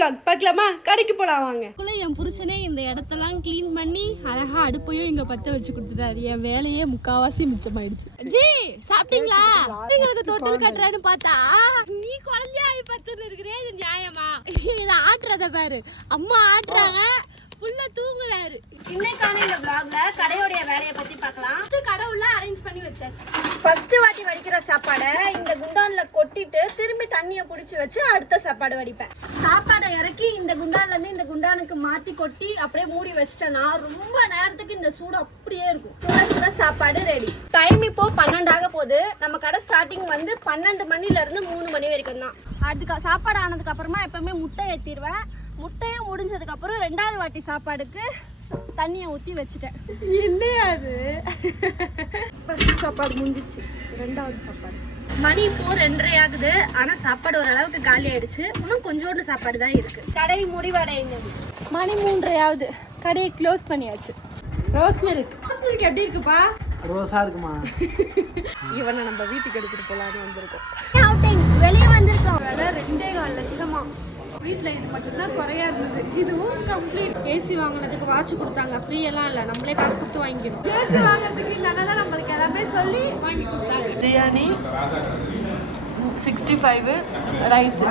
vlog பார்க்கலாமா? கடைக்கு போலாம் வாங்க. என் புருஷனே இந்த இடத்தெல்லாம் க்ளீன் பண்ணி அழகா அடுப்பையும் இங்க பத்த வச்சு கொடுத்துட்டாரு. என் வேலையே முக்காவாசி மிச்சமாயிடுச்சு. ஜி சாப்பிட்டீங்களா? நீங்களுக்கு தொட்டில் கட்டுறான்னு பார்த்தா நீ குழந்தையாயி பத்துன்னு இருக்கிறே, இது நியாயமா? இதை ஆட்டுறத பாரு, அம்மா ஆட்டுறாங்க, புள்ள தூங்குறாரு. இன்னைக்கான இந்த vlogல கடையோடைய வேலையை பத்தி பார்க்கலாம். கடை உள்ள அரேஞ்ச் பண்ணி வச்சாச்சு. ஃபர்ஸ்ட் வாட்டி வடிக்கிற சாப்பாடை இந்த குண்டான்ல கொட்டிட்டு திரும்பி தண்ணியை புடிச்சு வச்சு அடுத்த சாப்பாடு வடிப்பேன். சாப்பாடை இறக்கி இந்த குண்டான்ல இருந்து இந்த குண்டானுக்கு மாத்தி கொட்டி அப்படியே மூடி வச்சிட்டேன்னா ரொம்ப நேரத்துக்கு இந்த சூடு அப்படியே இருக்கும். சுட சுட சாப்பாடு ரெடி. டைம் இப்போ 12 ஆக போகுது. நம்ம கடை ஸ்டார்டிங் வந்து 12 மணில இருந்து 3 மணி வரைக்கும் தான். அதுக்கு சாப்பாடு ஆனதுக்கு அப்புறமா எப்பவுமே முட்டை ஏத்திடுவேன். முட்டையும் முடிஞ்சதுக்கு அப்புறம் 2வது வாட்டி சாப்பாடுக்கு தண்ணியை ஊற்றி வச்சுட்டேன். என்னையா அது? ஃபர்ஸ்ட் சாப்பாடு முடிஞ்சிச்சு, 2வது சாப்பாடு. மணி இப்போ 2:30 ஆகுது. ஆனால் சாப்பாடு ஓரளவுக்கு காலி ஆயிடுச்சு. இன்னும் கொஞ்சோண்டு சாப்பாடு தான் இருக்கு. கடை முடிவடைந்தது. மணி 3:30 ஆகுது. கடையை க்ளோஸ் பண்ணியாச்சு. ரோஸ் மில்க் எப்படி இருக்குப்பா? ரோஸா இருக்குமா? இவனை நம்ம வீட்டுக்கு எடுத்துட்டு போலான்னு வந்திருக்கோம். அவுட்டிங் வெளியே வந்திருக்கோம். விலை 2.25 லட்சமா. வீட்டில் இது மட்டும்தான் குறையா இருந்தது. இதுவும் கம்ப்ளீட். ஏசி வாங்கினதுக்கு வாட்ச் கொடுத்தாங்க, ஃப்ரீ எல்லாம் இல்லை, நம்மளே காசு கொடுத்து வாங்கிக்கணும். ஏசி வாங்கினதுக்கு நல்லா நம்மளுக்கு எல்லாமே சொல்லி வாங்கி கொடுத்தாங்க. பிரியாணி 65 ரைஸ்.